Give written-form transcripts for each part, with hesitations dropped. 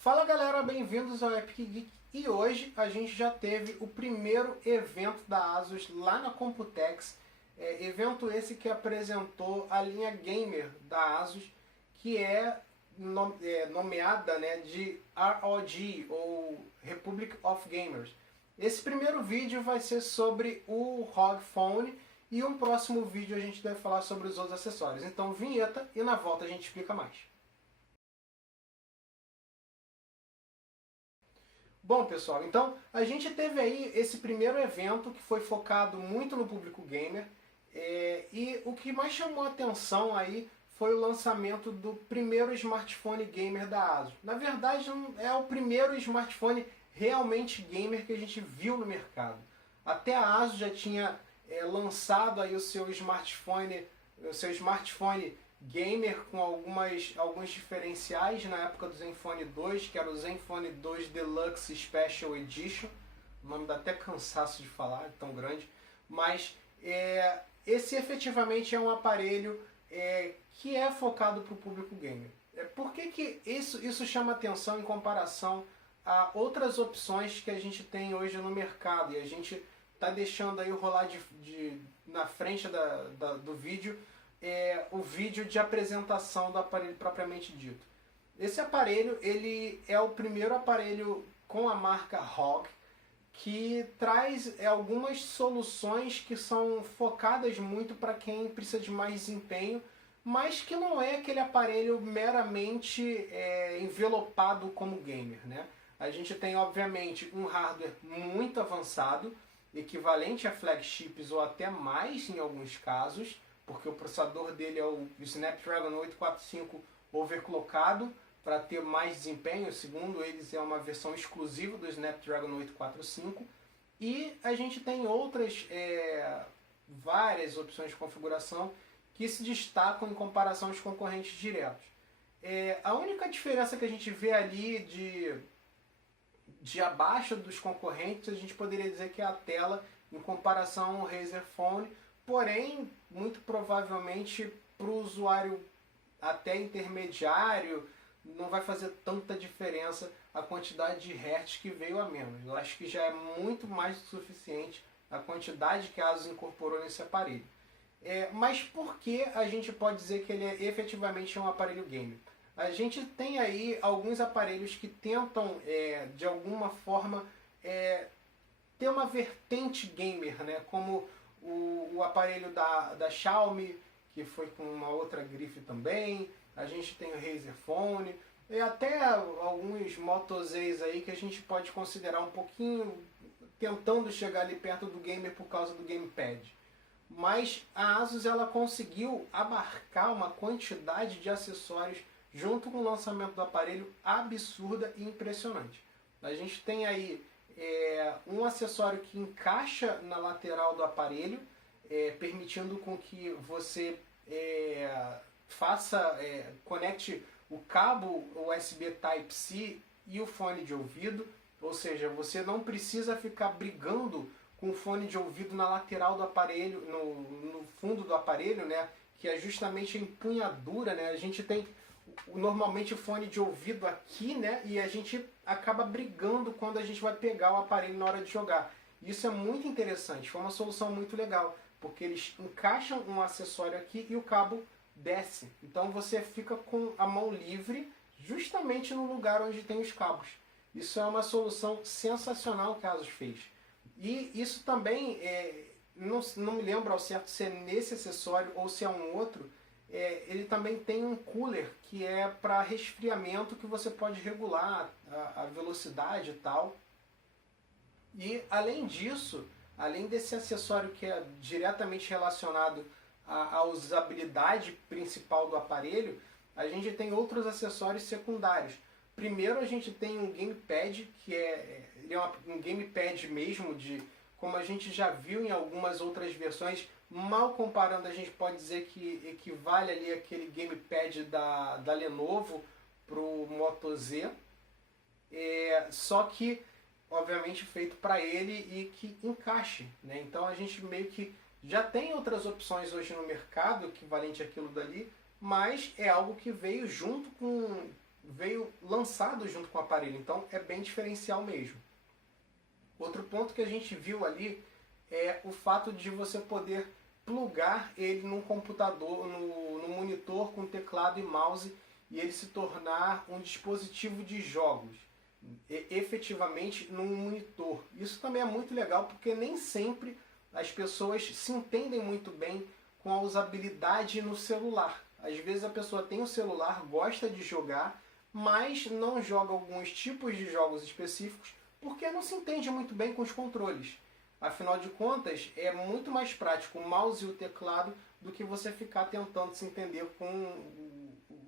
Fala galera, bem-vindos ao Epic Geek e hoje a gente já teve o primeiro evento da ASUS lá na Computex, evento esse que apresentou a linha Gamer da ASUS, que é nomeada, né, de ROG, ou Republic of Gamers. Esse primeiro vídeo vai ser sobre o ROG Phone e um próximo vídeo a gente deve falar sobre os outros acessórios. Então vinheta e na volta a gente explica mais. Bom pessoal, então a gente teve aí esse primeiro evento que foi focado muito no público gamer, e o que mais chamou a atenção aí foi o lançamento do primeiro smartphone gamer da ASUS. Na verdade é o primeiro smartphone realmente gamer que a gente viu no mercado. Até a ASUS já tinha lançado aí o seu smartphone gamer com alguns diferenciais na época do Zenfone 2, que era o Zenfone 2 Deluxe Special Edition. O nome dá até cansaço de falar, é tão grande. Mas esse efetivamente é um aparelho que é focado para o público gamer. Por que isso chama atenção em comparação a outras opções que a gente tem hoje no mercado? E a gente está deixando aí rolar na frente do vídeo o vídeo de apresentação do aparelho propriamente dito. Esse aparelho ele é o primeiro aparelho com a marca ROG que traz algumas soluções que são focadas muito para quem precisa de mais desempenho, mas que não é aquele aparelho meramente envelopado como gamer, né? A gente tem obviamente um hardware muito avançado, equivalente a flagships ou até mais em alguns casos, porque o processador dele é o Snapdragon 845 overclockado para ter mais desempenho. Segundo eles, é uma versão exclusiva do Snapdragon 845. E a gente tem várias opções de configuração que se destacam em comparação aos concorrentes diretos. A única diferença que a gente vê ali de abaixo dos concorrentes, a gente poderia dizer que é a tela em comparação ao Razer Phone. Porém, muito provavelmente para o usuário até intermediário não vai fazer tanta diferença a quantidade de hertz que veio a menos. Eu acho que já é muito mais do que suficiente a quantidade que a ASUS incorporou nesse aparelho. Mas por que a gente pode dizer que ele é efetivamente um aparelho gamer? A gente tem aí alguns aparelhos que tentam, de alguma forma, ter uma vertente gamer, né? Como o aparelho da Xiaomi, que foi com uma outra grife também. A gente tem o Razer Phone e até alguns Moto Zs aí que a gente pode considerar um pouquinho tentando chegar ali perto do gamer por causa do gamepad. Mas a ASUS ela conseguiu abarcar uma quantidade de acessórios junto com o lançamento do aparelho absurda e impressionante. A gente tem aí um acessório que encaixa na lateral do aparelho, permitindo com que você conecte o cabo USB Type-C e o fone de ouvido, ou seja, você não precisa ficar brigando com o fone de ouvido na lateral do aparelho, no fundo do aparelho, né, que é justamente a empunhadura, né? A gente tem normalmente o fone de ouvido aqui, né, e a gente acaba brigando quando a gente vai pegar o aparelho na hora de jogar. Isso é muito interessante, foi uma solução muito legal, porque eles encaixam um acessório aqui e o cabo desce. Então você fica com a mão livre justamente no lugar onde tem os cabos. Isso é uma solução sensacional que a ASUS fez. E isso também, não me lembro ao certo se é nesse acessório ou se é um outro, ele também tem um cooler que é para resfriamento, que você pode regular a velocidade e tal. E além disso, além desse acessório que é diretamente relacionado à usabilidade principal do aparelho, a gente tem outros acessórios secundários. Primeiro a gente tem um gamepad, que ele é um gamepad mesmo, como a gente já viu em algumas outras versões. Mal comparando, a gente pode dizer que equivale ali aquele gamepad da Lenovo para o Moto Z, só que obviamente feito para ele e que encaixe, né? Então a gente meio que já tem outras opções hoje no mercado equivalente àquilo dali, mas é algo que veio junto com veio lançado junto com o aparelho, então é bem diferencial mesmo. Outro ponto que a gente viu ali é o fato de você poder plugar ele num computador, no monitor com teclado e mouse, e ele se tornar um dispositivo de jogos, efetivamente num monitor. Isso também é muito legal, porque nem sempre as pessoas se entendem muito bem com a usabilidade no celular. Às vezes a pessoa tem um celular, gosta de jogar, mas não joga alguns tipos de jogos específicos porque não se entende muito bem com os controles. Afinal de contas, é muito mais prático o mouse e o teclado do que você ficar tentando se entender com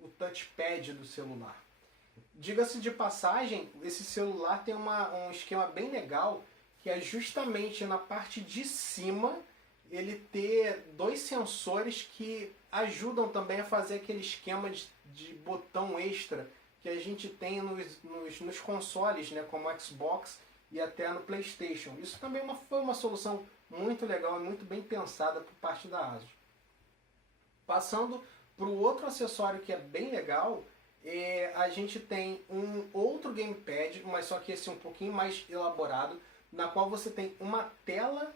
o touchpad do celular. Diga-se de passagem, esse celular tem um esquema bem legal, que é justamente na parte de cima ele ter dois sensores que ajudam também a fazer aquele esquema de botão extra que a gente tem nos consoles, né, como o Xbox e até no PlayStation. Isso também foi uma solução muito legal e muito bem pensada por parte da ASUS. Passando para o outro acessório que é bem legal, a gente tem um outro gamepad, mas só que esse um pouquinho mais elaborado, na qual você tem uma tela,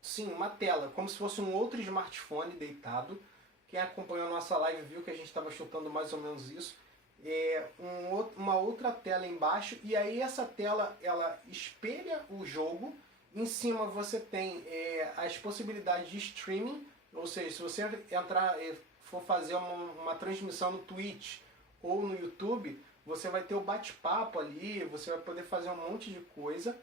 sim, uma tela, como se fosse um outro smartphone deitado. Quem acompanhou a nossa live viu que a gente estava chutando mais ou menos isso. Uma outra tela embaixo, e aí essa tela ela espelha o jogo. Em cima você tem as possibilidades de streaming, ou seja, se você for fazer uma transmissão no Twitch ou no YouTube, você vai ter o bate-papo ali, você vai poder fazer um monte de coisa.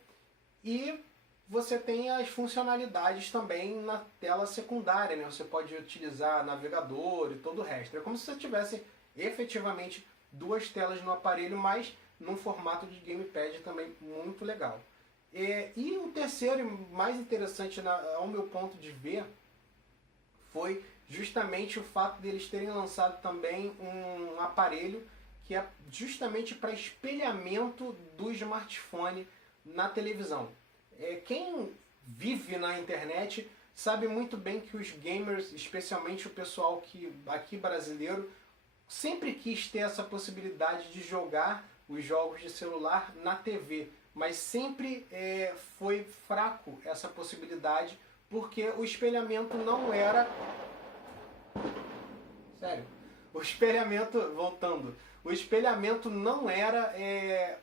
E você tem as funcionalidades também na tela secundária, né? Você pode utilizar navegador e todo o resto. É como se você tivesse efetivamente duas telas no aparelho, mas num formato de gamepad também muito legal. E o terceiro e mais interessante ao meu ponto de ver foi justamente o fato deles terem lançado também um aparelho que é justamente para espelhamento do smartphone na televisão. Quem vive na internet sabe muito bem que os gamers, especialmente o pessoal aqui brasileiro, sempre quis ter essa possibilidade de jogar os jogos de celular na TV, mas sempre foi fraco essa possibilidade, porque o espelhamento não era... Sério, o espelhamento, voltando, o espelhamento não era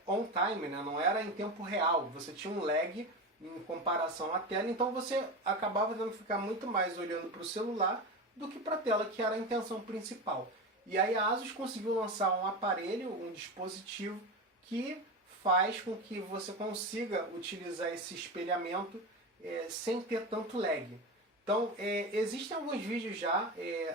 on time, né? Não era em tempo real, você tinha um lag em comparação à tela, então você acabava tendo que ficar muito mais olhando para o celular do que para a tela, que era a intenção principal. E aí a ASUS conseguiu lançar um aparelho, um dispositivo que faz com que você consiga utilizar esse espelhamento sem ter tanto lag. Então, existem alguns vídeos já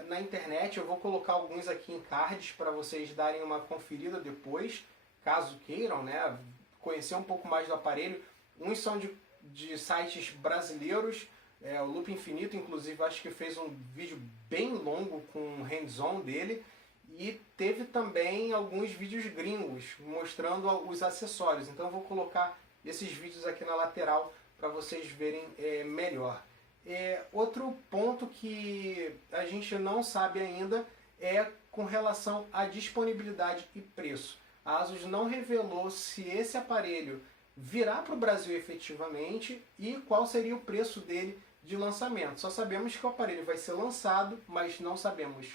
na internet, eu vou colocar alguns aqui em cards para vocês darem uma conferida depois, caso queiram, né, conhecer um pouco mais do aparelho. Uns são de sites brasileiros, o Loop Infinito, inclusive, acho que fez um vídeo bem longo com o hands-on dele. E teve também alguns vídeos gringos mostrando os acessórios. Então eu vou colocar esses vídeos aqui na lateral para vocês verem melhor. Outro ponto que a gente não sabe ainda é com relação à disponibilidade e preço. A ASUS não revelou se esse aparelho virá para o Brasil efetivamente e qual seria o preço dele de lançamento. Só sabemos que o aparelho vai ser lançado, mas não sabemos.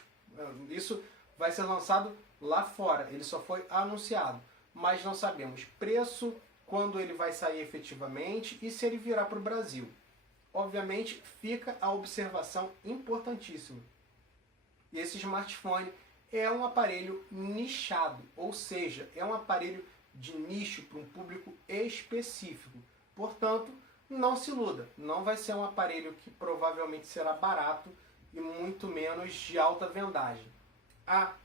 Isso vai ser lançado lá fora, ele só foi anunciado, mas não sabemos preço, quando ele vai sair efetivamente e se ele virá para o Brasil. Obviamente fica a observação importantíssima. Esse smartphone é um aparelho nichado, ou seja, é um aparelho de nicho para um público específico. Portanto, não se iluda, não vai ser um aparelho que provavelmente será barato e muito menos de alta vendagem.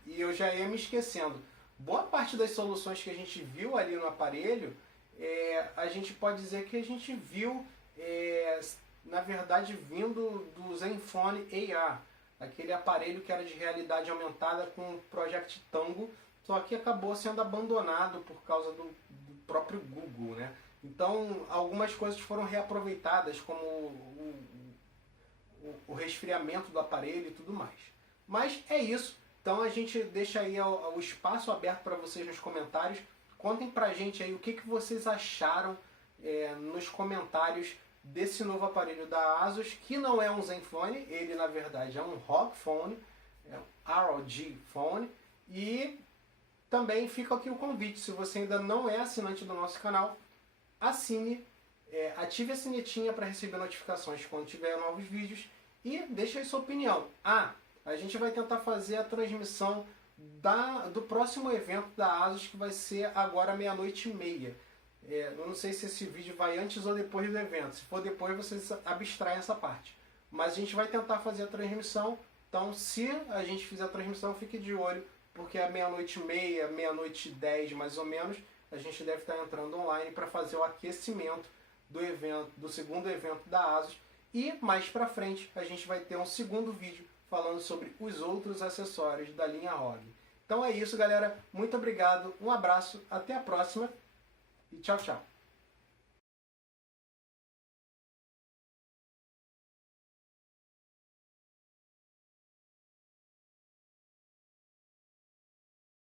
E eu já ia me esquecendo. Boa parte das soluções que a gente viu ali no aparelho, a gente pode dizer que a gente viu, na verdade, vindo do Zenfone AR. Aquele aparelho que era de realidade aumentada com o Project Tango, só que acabou sendo abandonado por causa do próprio Google, né? Então, algumas coisas foram reaproveitadas, como o resfriamento do aparelho e tudo mais. Mas é isso. Então a gente deixa aí o espaço aberto para vocês nos comentários. Contem pra gente aí o que vocês acharam nos comentários desse novo aparelho da ASUS, que não é um Zenfone, ele na verdade é um ROG Phone, é um ROG Phone. E também fica aqui o convite, se você ainda não é assinante do nosso canal, assine, ative a sinetinha para receber notificações quando tiver novos vídeos e deixe aí sua opinião. A gente vai tentar fazer a transmissão do próximo evento da ASUS, que vai ser agora 00:30. Eu não sei se esse vídeo vai antes ou depois do evento. Se for depois, vocês abstraem essa parte. Mas a gente vai tentar fazer a transmissão. Então, se a gente fizer a transmissão, fique de olho, porque é 00:30, 00:10 mais ou menos, a gente deve estar entrando online para fazer o aquecimento do evento, do segundo evento da ASUS. E mais para frente, a gente vai ter um segundo vídeo falando sobre os outros acessórios da linha ROG. Então é isso, galera. Muito obrigado, um abraço, até a próxima e tchau, tchau.